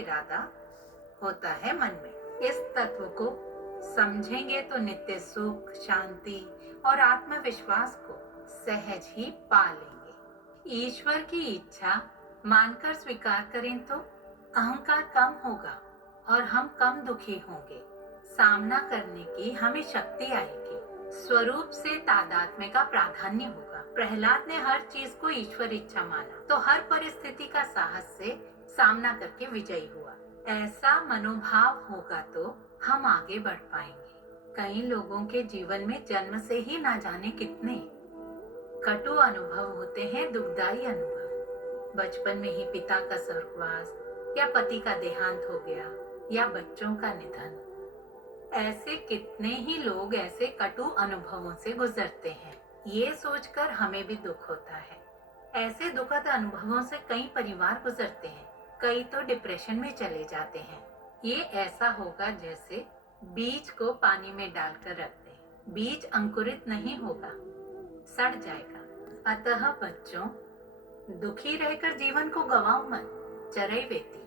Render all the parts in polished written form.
इरादा होता है मन में। इस तत्व को समझेंगे तो नित्य सुख, शांति और आत्मविश्वास को सहज ही पा लेंगे। ईश्वर की इच्छा मानकर स्वीकार करें तो अहंकार कम होगा और हम कम दुखी होंगे। सामना करने की हमें शक्ति आएगी। स्वरूप से तादात्म्य का प्राधान्य होगा। प्रहलाद ने हर चीज को ईश्वर इच्छा माना तो हर परिस्थिति का साहस से सामना करके विजयी हुआ। ऐसा मनोभाव होगा तो हम आगे बढ़ पाएंगे। कई लोगों के जीवन में जन्म से ही ना जाने कितने कटु अनुभव होते हैं, दुखदायी अनुभव। बचपन में ही पिता का स्वर्गवास या पति का देहांत हो गया या बच्चों का निधन। ऐसे कितने ही लोग ऐसे कटु अनुभवों से गुजरते हैं। ये सोचकर हमें भी दुख होता है। ऐसे दुखद अनुभवों से कई परिवार गुजरते हैं, कई तो डिप्रेशन में चले जाते हैं। ये ऐसा होगा जैसे बीज को पानी में डालकर रख दें। बीज अंकुरित नहीं होगा, सड़ जाएगा। अतः बच्चों, दुखी रहकर जीवन को गवाओ मत। चरैवेति।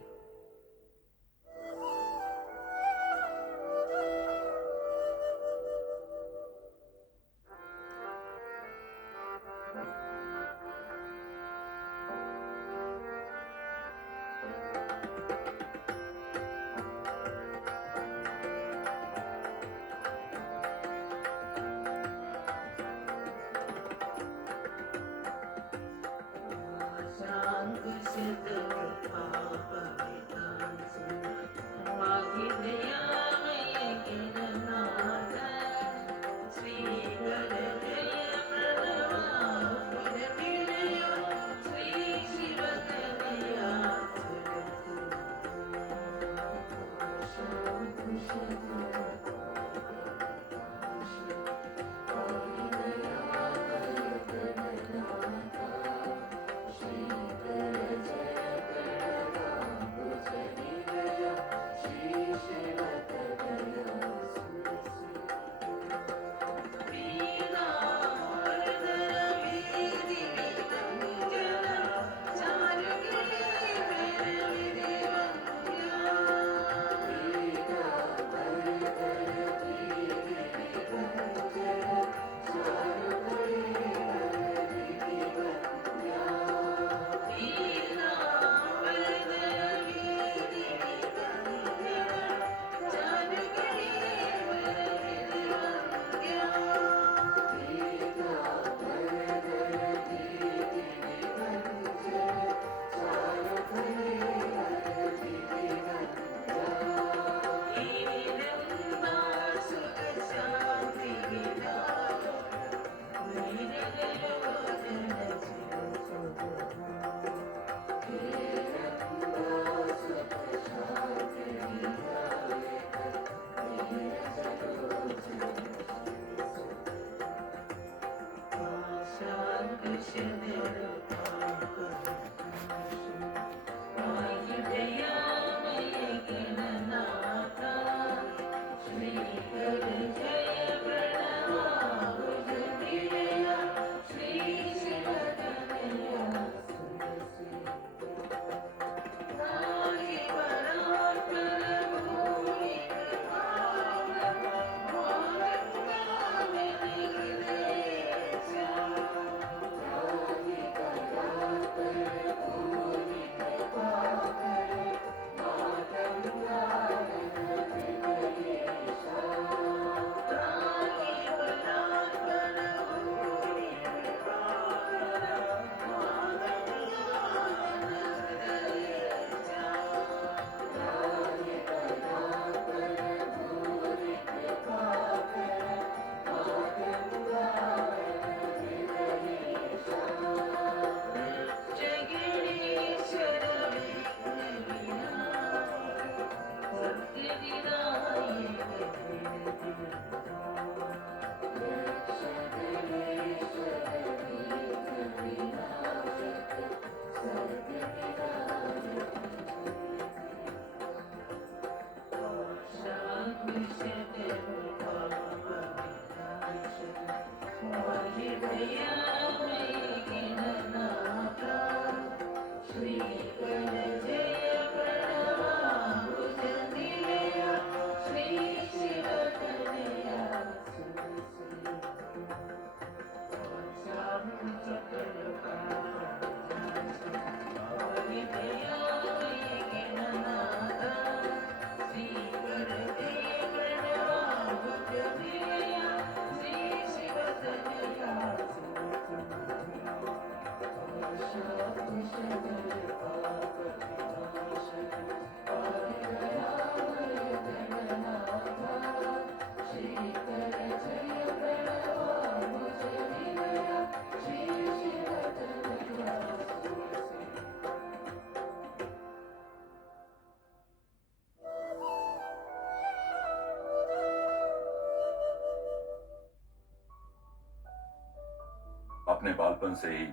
अपने बालपन से ही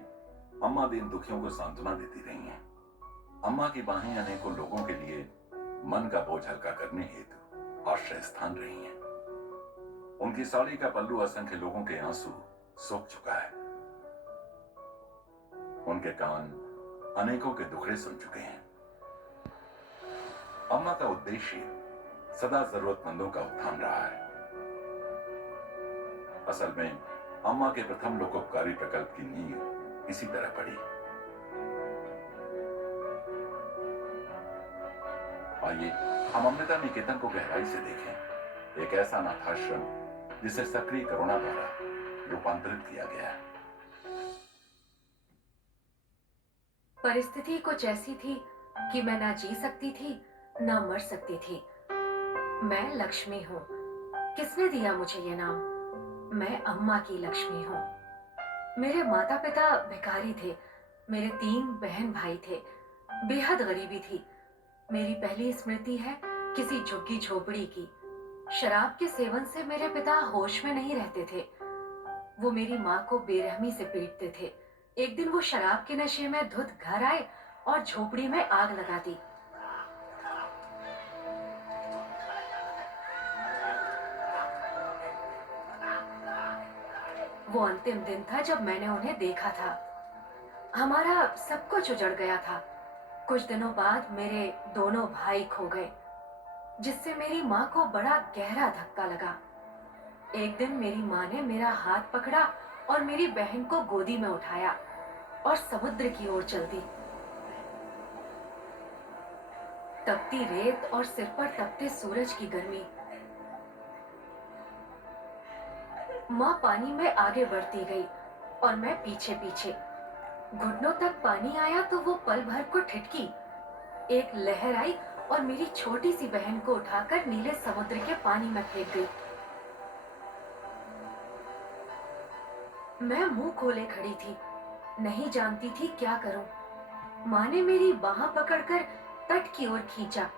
अम्मा दीन दुखियों को सांत्वना देती रही हैं। अम्मा की बाहें अनेकों लोगों के लिए मन का बोझ हल्का करने हेतु आश्रय स्थान रही हैं। उनकी साड़ी का पल्लू असंख्य लोगों के आंसू सोख चुका है। उनके कान अनेकों के दुखड़े सुन चुके हैं। अम्मा का उद्देश्य सदा जरूरतमंदों का उत्थान रहा है। असल में अम्मा के प्रथम लोकोपकारी प्रकल्प की नींव इसी तरह पड़ी। आइए हम अमृता निकेतन को गहराई से देखें, एक ऐसा अनाथाश्रम जिसे सक्रिय करुणा द्वारा रूपांतरित किया गया है। परिस्थिति कुछ ऐसी थी कि मैं ना जी सकती थी ना मर सकती थी। मैं लक्ष्मी हूँ। किसने दिया मुझे ये नाम? मैं अम्मा की लक्ष्मी हूँ। मेरे माता पिता भिखारी थे। मेरे 3 बहन भाई थे। बेहद गरीबी थी। मेरी पहली स्मृति है किसी झुग्गी झोपड़ी की। शराब के सेवन से मेरे पिता होश में नहीं रहते थे। वो मेरी माँ को बेरहमी से पीटते थे। एक दिन वो शराब के नशे में धुत घर आए और झोपड़ी में आग लगा दी। वो अंतिम दिन था जब मैंने उन्हें देखा था। हमारा सब कुछ उजड़ गया था। कुछ दिनों बाद मेरे दोनों भाई खो गए, जिससे मेरी माँ को बड़ा गहरा धक्का लगा। एक दिन मेरी माँ ने मेरा हाथ पकड़ा और मेरी बहन को गोदी में उठाया और समुद्र की ओर चल दी। तपती रेत और सिर पर तपते सूरज की गर्मी। माँ पानी में आगे बढ़ती गई और मैं पीछे पीछे। घुटनों तक पानी आया तो वो पल भर को ठिठकी। एक लहर आई और मेरी छोटी सी बहन को उठाकर नीले समुद्र के पानी में फेंक गई। मैं मुंह खोले खड़ी थी, नहीं जानती थी क्या करूं। माँ ने मेरी बाह पकड़कर तट की ओर खींचा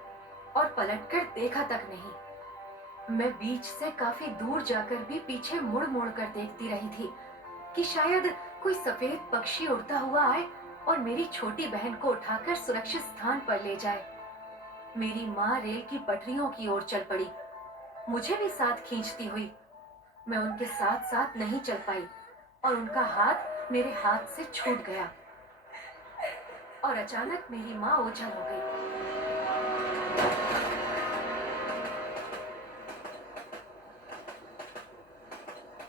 और पलटकर देखा तक नहीं। मैं बीच से काफी दूर जाकर भी पीछे मुड़ मुड़ कर देखती रही थी कि शायद कोई सफेद पक्षी उड़ता हुआ आए और मेरी छोटी बहन को उठाकर सुरक्षित स्थान पर ले जाए। मेरी माँ रेल की पटरियों की ओर चल पड़ी, मुझे भी साथ खींचती हुई। मैं उनके साथ साथ नहीं चल पाई और उनका हाथ मेरे हाथ से छूट गया और अचानक मेरी माँ ओझल हो गई।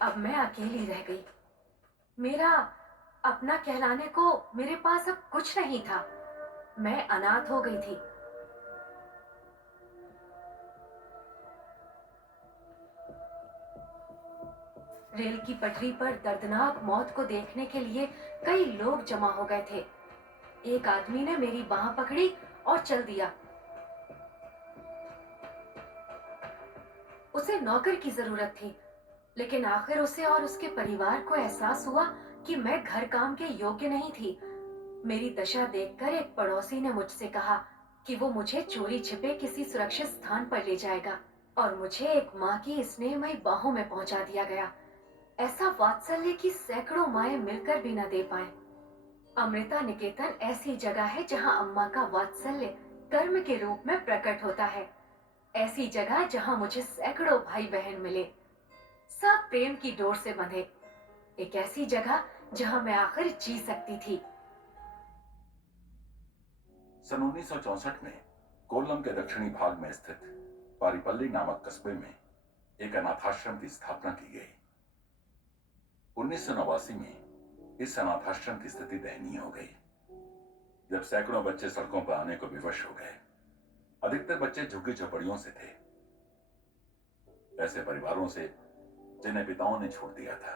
अब मैं अकेली रह गई। मेरा अपना कहलाने को मेरे पास अब कुछ नहीं था। मैं अनाथ हो गई थी। रेल की पटरी पर दर्दनाक मौत को देखने के लिए कई लोग जमा हो गए थे। एक आदमी ने मेरी बाह पकड़ी और चल दिया। उसे नौकर की जरूरत थी, लेकिन आखिर उसे और उसके परिवार को एहसास हुआ कि मैं घर काम के योग्य नहीं थी। मेरी दशा देखकर एक पड़ोसी ने मुझसे कहा कि वो मुझे चोरी छिपे किसी सुरक्षित स्थान पर ले जाएगा और मुझे एक माँ की स्नेहमयी बाहों में पहुंचा दिया गया। ऐसा वात्सल्य की सैकड़ों माएं मिलकर भी न दे पाए। अमृता निकेतन ऐसी जगह है जहां अम्मा का वात्सल्य कर्म के रूप में प्रकट होता है। ऐसी जगह जहां मुझे सैकड़ों भाई बहन मिले, सब प्रेम की डोर से बंधे। एक ऐसी जगह जहां मैं आखिर जी सकती थी। सन 1964 में कोल्लम के दक्षिणी भाग में स्थित पारिपल्ली नामक कस्बे में एक अनाथाश्रम की स्थापना की गई। 1989 में इस अनाथाश्रम की स्थिति दयनीय हो गई, जब सैकड़ों बच्चे सड़कों पर आने को विवश हो गए। अधिकतर बच्चे झुग्गी झोपड़ियों से थे, ऐसे परिवारों से जिन्हें पिताओं ने छोड़ दिया था,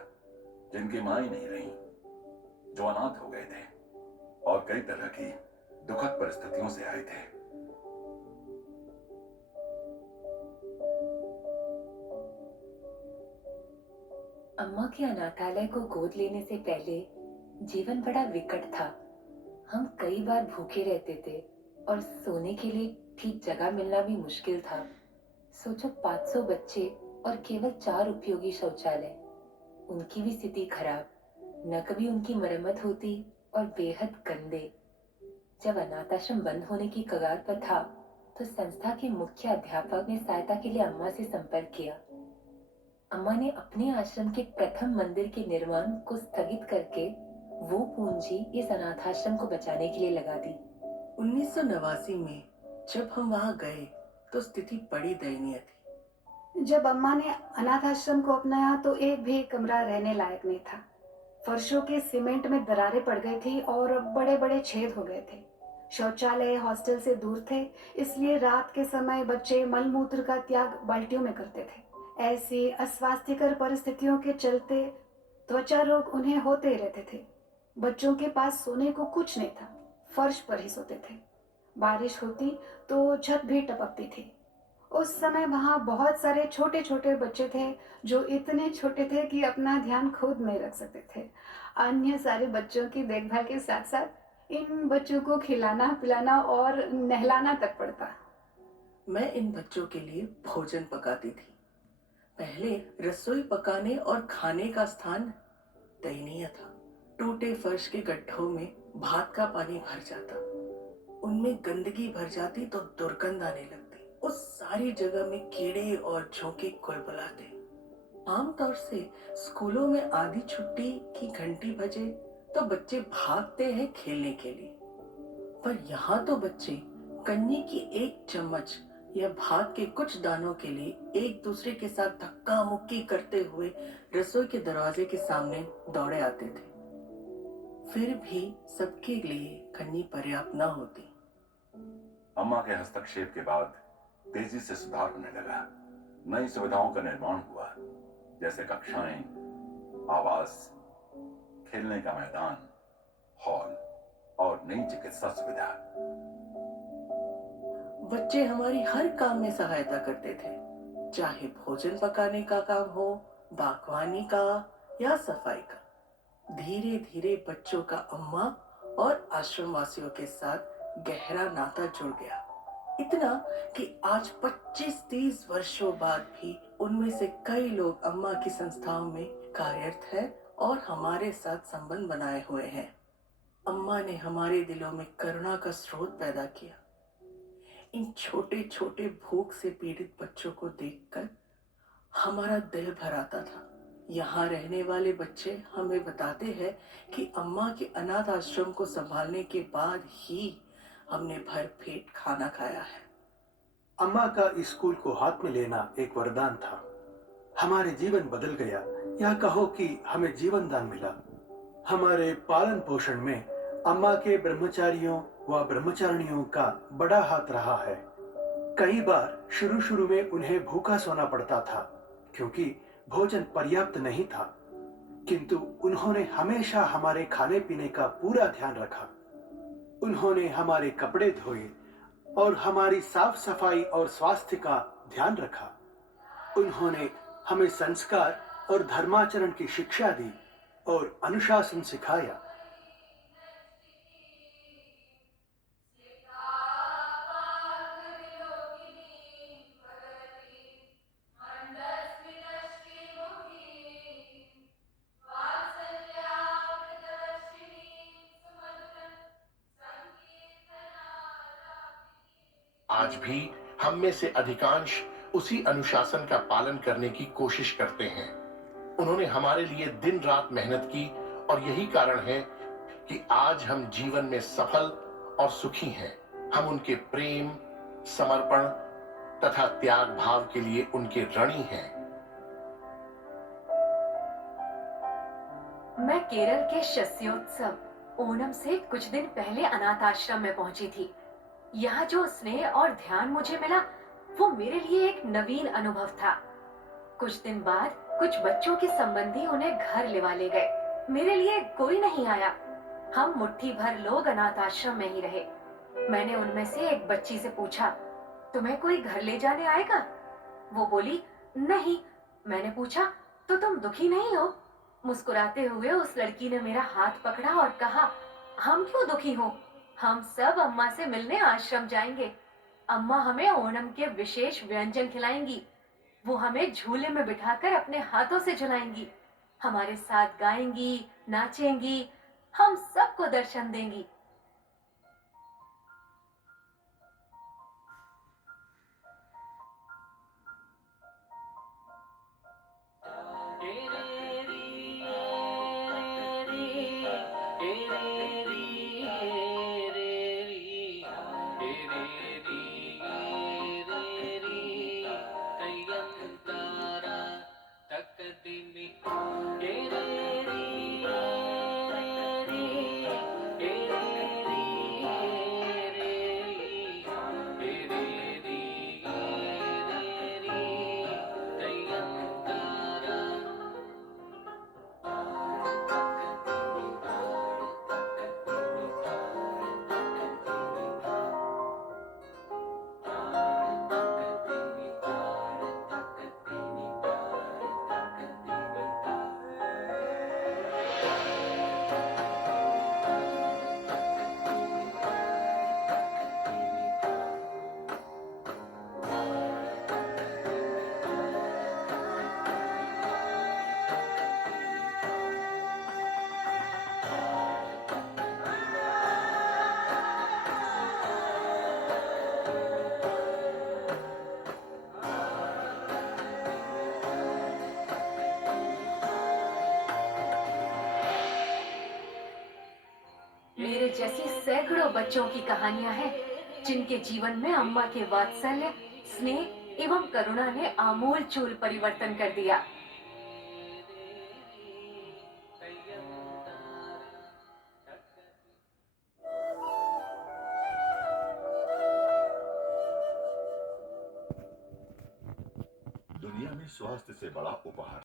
जिनकी मां नहीं रही, जो अनाथ हो गए थे और कई तरह की दुखद परिस्थितियों से आए थे। अम्मा के अनाथालय को गोद लेने से पहले जीवन बड़ा विकट था। हम कई बार भूखे रहते थे और सोने के लिए ठीक जगह मिलना भी मुश्किल था। सोचो 500 बच्चे और केवल 4 उपयोगी शौचालय। उनकी भी स्थिति खराब। न कभी उनकी मरम्मत होती और बेहद गंदे। जब अनाथ आश्रम बंद होने की कगार पर था तो संस्था के मुख्य अध्यापक ने सहायता के लिए अम्मा से संपर्क किया। अम्मा ने अपने आश्रम के प्रथम मंदिर के निर्माण को स्थगित करके वो पूंजी इस अनाथ आश्रम को बचाने के लिए लगा दी। 1989 में जब हम वहां गए तो स्थिति बड़ी दयनीय थी। जब अम्मा ने अनाथ आश्रम को अपनाया तो एक भी कमरा रहने लायक नहीं था। फर्शों के सीमेंट में दरारें पड़ गई थी और बड़े बड़े छेद हो गए थे। शौचालय हॉस्टल से दूर थे, इसलिए रात के समय बच्चे मलमूत्र का त्याग बाल्टियों में करते थे। ऐसी अस्वास्थ्यकर परिस्थितियों के चलते त्वचा रोग उन्हें होते ही रहते थे। बच्चों के पास सोने को कुछ नहीं था, फर्श पर ही सोते थे। बारिश होती तो छत भी टपकती थी। उस समय वहां बहुत सारे छोटे छोटे बच्चे थे जो इतने छोटे थे कि अपना ध्यान खुद नहीं रख सकते थे। अन्य सारे बच्चों की देखभाल के साथ साथ इन बच्चों को खिलाना पिलाना और नहलाना तक पड़ता। मैं इन बच्चों के लिए भोजन पकाती थी। पहले रसोई पकाने और खाने का स्थान दयनीय था। टूटे फर्श के गड्ढों में भात का पानी भर जाता, उनमें गंदगी भर जाती तो दुर्गंध आने लगती। उस सारी जगह में कीड़े और झोंके कुलबुलाते। आमतौर से स्कूलों में आधी छुट्टी की घंटी बजे तो बच्चे भागते हैं खेलने के लिए, पर यहाँ तो बच्चे कन्नी की एक चम्मच या भात के कुछ दानों के लिए एक दूसरे के साथ धक्का मुक्की करते हुए रसोई के दरवाजे के सामने दौड़े आते थे। फिर भी सबके लिए कन्नी पर्याप्त न होती। अम्मा के हस्तक्षेप के बाद तेजी से सुधार होने लगा। नई सुविधाओं का निर्माण हुआ, जैसे कक्षाएं, आवास, खेलने का मैदान, हॉल और नई चिकित्सा सुविधा। बच्चे हमारी हर काम में सहायता करते थे, चाहे भोजन पकाने का काम हो, बागवानी का या सफाई का। धीरे धीरे बच्चों का अम्मा और आश्रम वासियों के साथ गहरा नाता जुड़ गया। इतना कि आज 25-30 वर्षों बाद भी उनमें से कई लोग अम्मा की संस्थाओं में कार्यरत हैं और हमारे साथ संबंध बनाए हुए हैं। अम्मा ने हमारे दिलों में करुणा का स्रोत पैदा किया। इन छोटे छोटे भूख से पीड़ित बच्चों को देखकर हमारा दिल भर आता था। यहाँ रहने वाले बच्चे हमें बताते हैं कि अम्मा के अनाथ आश्रम को संभालने के बाद ही हमने भरपेट खाना खाया है। अम्मा का स्कूल को हाथ में लेना एक वरदान था। हमारे जीवन बदल गया, या कहो कि हमें जीवन दान मिला। हमारे पालन पोषण में अम्मा के ब्रह्मचारियों व ब्रह्मचारिणियों का बड़ा हाथ रहा है। कई बार शुरू में उन्हें भूखा सोना पड़ता था क्योंकि भोजन पर्याप्त नहीं था, किंतु उन्होंने हमेशा हमारे खाने पीने का पूरा ध्यान रखा। उन्होंने हमारे कपड़े धोए और हमारी साफ सफाई और स्वास्थ्य का ध्यान रखा। उन्होंने हमें संस्कार और धर्माचरण की शिक्षा दी और अनुशासन सिखाया। आज भी हम में से अधिकांश उसी अनुशासन का पालन करने की कोशिश करते हैं। उन्होंने हमारे लिए दिन रात मेहनत की और यही कारण है कि आज हम जीवन में सफल और सुखी हैं। हम उनके प्रेम, समर्पण तथा त्याग भाव के लिए उनके ऋणी हैं। मैं केरल के शस्योत्सव ओणम से कुछ दिन पहले अनाथ आश्रम में पहुंची थी। यहाँ जो स्नेह और ध्यान मुझे मिला वो मेरे लिए एक नवीन अनुभव था। कुछ दिन बाद कुछ बच्चों के संबंधी उन्हें घर लेवा ले गए। मेरे लिए कोई नहीं आया। हम मुट्ठी भर लोग अनाथ आश्रम में ही रहे। मैंने उनमें से एक बच्ची से पूछा, तुम्हें कोई घर ले जाने आएगा? वो बोली, नहीं। मैंने पूछा, तो तुम दुखी नहीं हो? मुस्कुराते हुए उस लड़की ने मेरा हाथ पकड़ा और कहा, हम क्यों दुखी हो? हम सब अम्मा से मिलने आश्रम जाएंगे। अम्मा हमें ओणम के विशेष व्यंजन खिलाएंगी। वो हमें झूले में बिठाकर अपने हाथों से झुलाएंगी। हमारे साथ गाएंगी, नाचेंगी, हम सबको दर्शन देंगी। मेरे जैसे सैकड़ों बच्चों की कहानियां हैं जिनके जीवन में अम्मा के वात्सल्य, स्नेह एवं करुणा ने आमूल चूल परिवर्तन कर दिया। दुनिया में स्वास्थ्य से बड़ा उपहार